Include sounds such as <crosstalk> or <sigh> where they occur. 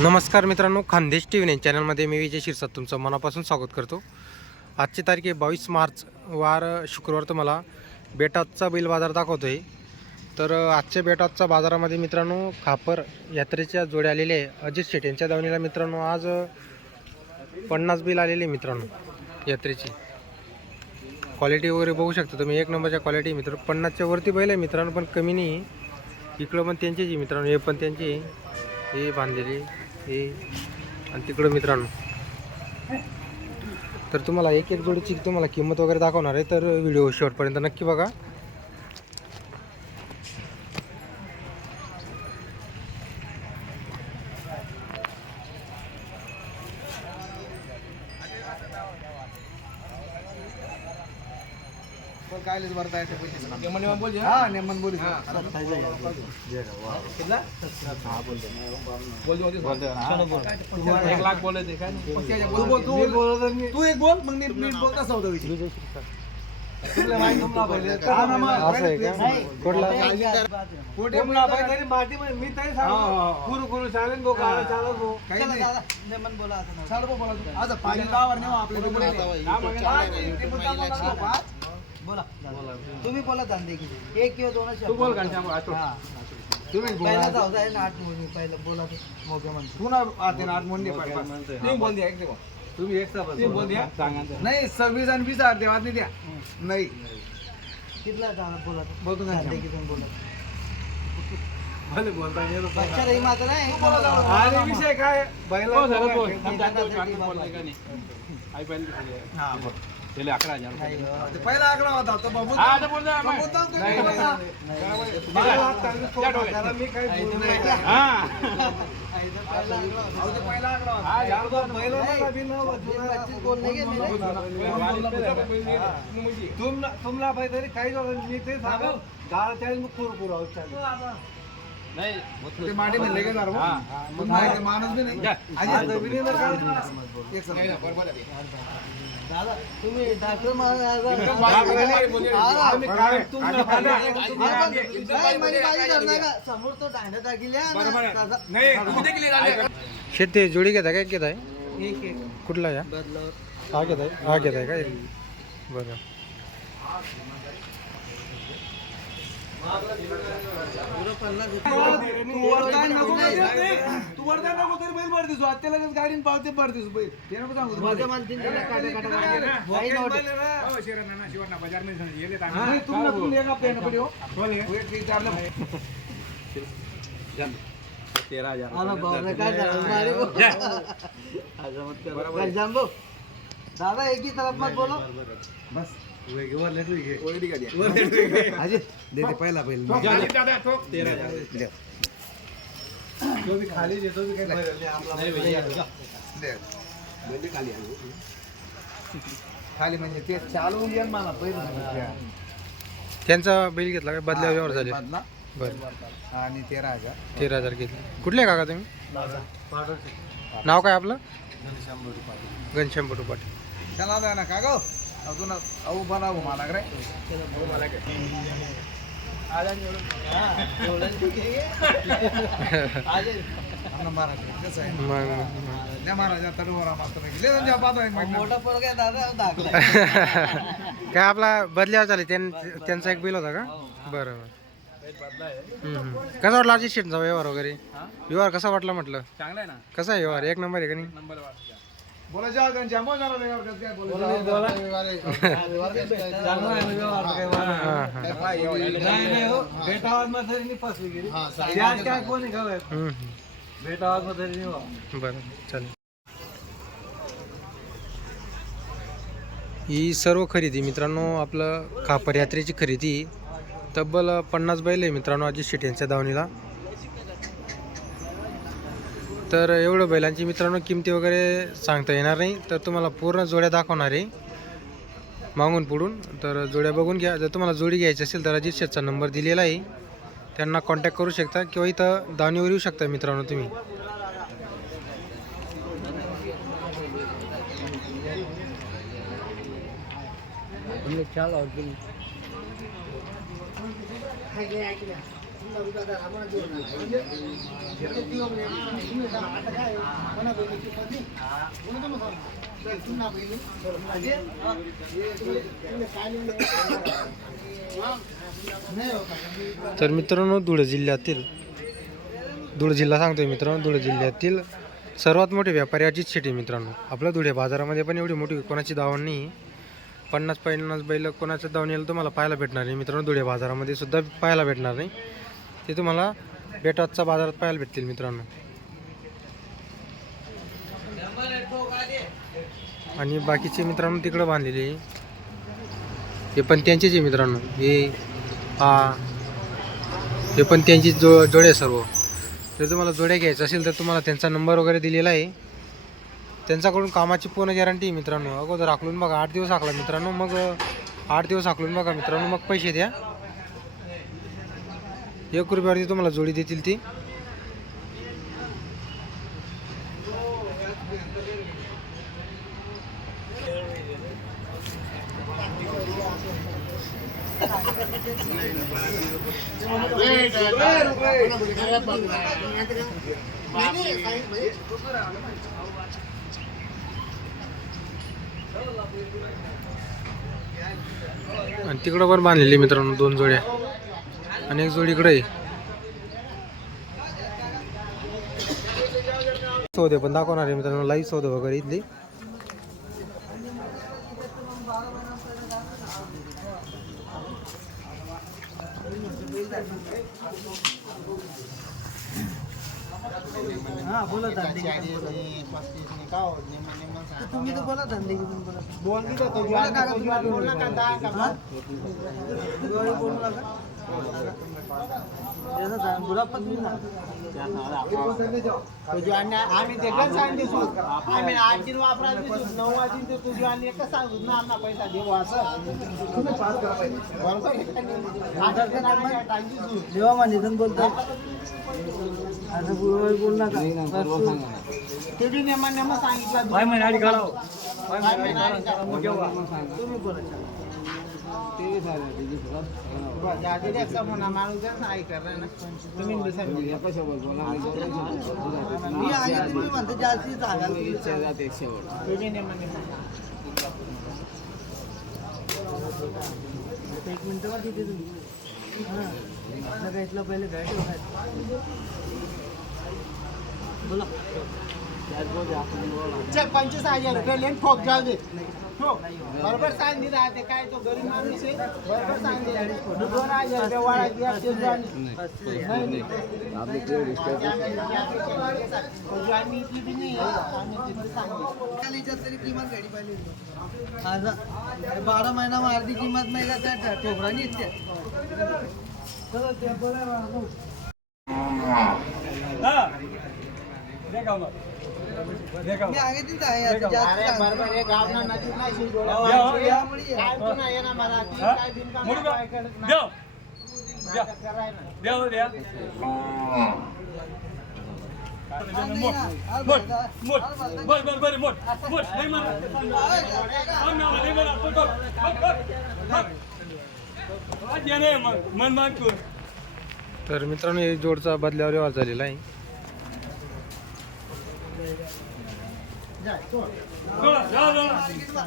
नमस्कार मित्रांनो Khandesh T V चॅनलमध्ये मी विजय शिरसाट तुमचं मनापासून स्वागत करतो. आजची तारीख आहे बावीस मार्च वार शुक्रवार तुम्हाला बेटातचा बैल बाजार दाखवतो आहे तर आजच्या बेटातचा बाजारामध्ये मित्रांनो खापर यात्रेच्या जोड्या आलेले आहे. अजित शेट यांच्या दावणीला मित्रांनो आज पन्नास बिल आलेले आहे मित्रांनो यात्रेची. क्वालिटी वगैरे बघू शकता तुम्ही. एक नंबरच्या क्वालिटी मित्र पन्नासच्या वरती बैल आहे मित्रांनो पण कमी नाही. इकडं पण त्यांचीच आहे मित्रांनो. हे पण त्यांची आहे. हे बांधलेली. हे. आणि तिकडं मित्रांनो. तर तुम्हाला एक एक जोडीची तुम्हाला किंमत वगैरे दाखवणार आहे तर व्हिडिओ शेवटपर्यंत नक्की बघा. एक लाख बोले ते काय नाही. तू एक बोल मग नीट नीट बोल कसा होता विषय असं आहे का कुठला पोटे म्हणून आपण तरी माती मध्ये मी तरी सांगतो गुरु गुरु चालेल गो गाडा चालत गो काही नाही चाल बो बोला बोला. बोला तुम्ही बोला धंदे किती एक किंवा दोनच तू बोल. हा. तुम्ही बोला. पहिला जाऊ आहे ना आठ पहिला बोला ते मोगे म्हणतो तू ना आते ना आठ. तुम्ही बोल द्या एक बोल. तुम्ही बोल द्या. नाही सव्वीस आणि वीस हजार देवात नाही द्या नाही कितला बोला. बोलतो बोला भले बोलता येईल. बच्चा रही मात्र नाही एक. आणि विषय काय बैला हो, बोल. नाही, आमच्या पहिली. हा अकरा हजार रुपये. पहिला आकडा होता तो बाबू हा, आता बोल ना, मग. बाबू तुम्ही नाही. हा. अहो, ते पहिला आकडा होता. हा, तुमला पाहिजे तरी काही झालं मी ते सांगा गाळा चालेल मग पुर पुर नाही. ते माटी म्हणले का जरा हा. मग नाही ते माणूस बी नाही जा. आज जमिनी ना काय एक सांग. दादा तुम्ही डॉक्टर महाराज आम्ही काय तुमला पाहिजे. नाही, म्हणजे माझी धरणं का? समोर तो दांड्या दाखिल्या ना. दादा, शेत ते जोडी घेता काय? घेत आहे एक एक। कुठला या बदलावर हा? घेत आहे हा घेत आहे काय? बरं पुरं पन्नास तू वरदान नको तरी बैल भरतीस आता लगेच गाडीने पावते भरतीस बैल ते नको सांगू तू. माझ्या मानतील त्याला काटा काटा काटा. काही नव्हतं. नाही, तुमला तुमला एक. एक विचारलं. तेरा हजार? दादा एक ही तरफ मत बोलो बस. अजय दे दे पहिला बी खाली देतो म्हणजे ते मला त्यांचा बैल घेतला काय बदल्या व्यवहार झाले. बदला. बरं. आणि तेरा हजार. तेरा हजार घेतले. कुठले काका तुम्ही? नाव काय आपलं? घनश्याम बटू पाटील त्याला जाय ना का गो? अजून घुमा लाग रे. <laughs> काय आपला बदल्यावर झाले त्यां- त्यांचा एक बिल होता का? बरं बरं. हम्म, हम्म. कसा वाटला अजित शेटचा व्यवहार वगैरे? व्यवहार कसा वाटला म्हटलं? चांगला आहे ना. कसा आहे व्यवहार? एक नंबर आहे का नाही? त्यांच्या मग कसं काय? हां हां ही सर्व खरेदी मित्रांनो आपलं खापर यात्रेची खरेदी तब्बल पन्नास बैल आहे मित्रांनो अजित शेट यांच्या दावणीला तर एवढं बैलांची मित्रांनो किमती वगैरे सांगता येणार नाही. तर तुम्हाला पूर्ण जोड्या दाखवणार आहे. मागून पुढून. तर जोड्या बघून घ्या. जर तुम्हाला जोडी घ्यायची असेल तर अजित शेटचा नंबर दिलेला आहे. त्यांना कॉन्टॅक्ट करू शकता किंवा इथं दावणीवर येऊ शकता मित्रांनो तुम्ही. चाल तर मित्रांनो धुळे जिल्ह्यातील धुळे जिल्हा सांगतोय मित्रांनो धुळे जिल्ह्यातील सर्वात मोठे व्यापारी अजित शेटे मित्रांनो. आपल्या धुळे बाजारामध्ये पण एवढी मोठी कोणाची दावण नाही. पन्नास पन्नास बैल कोणाच्या दावणीला तुम्हाला पाहायला भेटणार नाही. मित्रांनो धुळे बाजारामध्ये सुद्धा पाहायला भेटणार नाही. ते तुम्हाला बेटाचा बाजारात पाहायला भेटतील मित्रांनो. आणि बाकीचे मित्रांनो तिकडं बांधलेले. हे पण त्यांचेच आहे मित्रांनो. हे हा. हे पण त्यांची जो जोडे सर्व. जर तुम्हाला जोड्या घ्यायचं असेल तर तुम्हाला त्यांचा नंबर वगैरे दिलेला आहे. त्यांच्याकडून कामाची पूर्ण गॅरंटी मित्रांनो. अगोदर आखलून बघा. आठ दिवस आखला मित्रांनो. मग आठ दिवस आखलून बघा मित्रांनो. मग पैसे द्या. एक रुपयावरती तुम्हाला जोडी देतील ती. आणि तिकडं पण बांधलेली मित्रांनो दोन जोड्या. आणि एक जोडी इकडे आहे सौदे पण दाखवणार आहे मित्रांनो लाईव्ह सौदे वगैरे इथली हा बोला धंदे तुम्ही तर बोला धंदे. हा? नका त्याचं धा- गुलाब पण तुम्ही सांगा. आम्ही ते गण सांगितलं आम्ही आठ दिन वापरायला दिसू नऊ वाजून ते तुझी आणि एकच सांगू ना आम्हाला पैसा देऊ असं बरोबर आहे का नाही? आता ते आम्हाला time दिसू. जेव्हा माझे बोलतात असं गुरुवारी बोलू नका ते बी नेमा नेमा सांगितलं काय महिना आधी काढावं काय महिना आधी काढा. तुम्ही बोला एक मिनटं का तिथे तुम्ही हां आपलं इथलं पहिले गाडी बोला चल पंचवीस हजार रुपये लेन ठोक जाऊ दे. ठोक. बरोबर सांगितलं राहते काय तो गरीब माणूस आहे. बरोबर सांगितलं दोन हजार रुपये वाढा दिया ते ज्वानी. नाही, नाही. तो ज्वानी इथली बी नाही आहे. आम्ही तिथली सांगितलं. त्याला तरी किंमत बारा महिना अर्धी किंमत महिला त्या ठोकरा निघते मी आगे तिथं आहे आता जास्त अरे सांगतो. बरोबर आहे, गावना नदीत नाही शिजवलं. यामुळे या. काय तू नाही आहे. ना मराठी, काय बिनकाम काय करत नाही. नाटक करायला. आणि ना, आज बोलता, आज बोलता. मन मागतो तर मित्रांनो हे जोडचा बदल्यावर व्यवहार झालेला आहे. जा, सोड. जा जा मार्केट मा-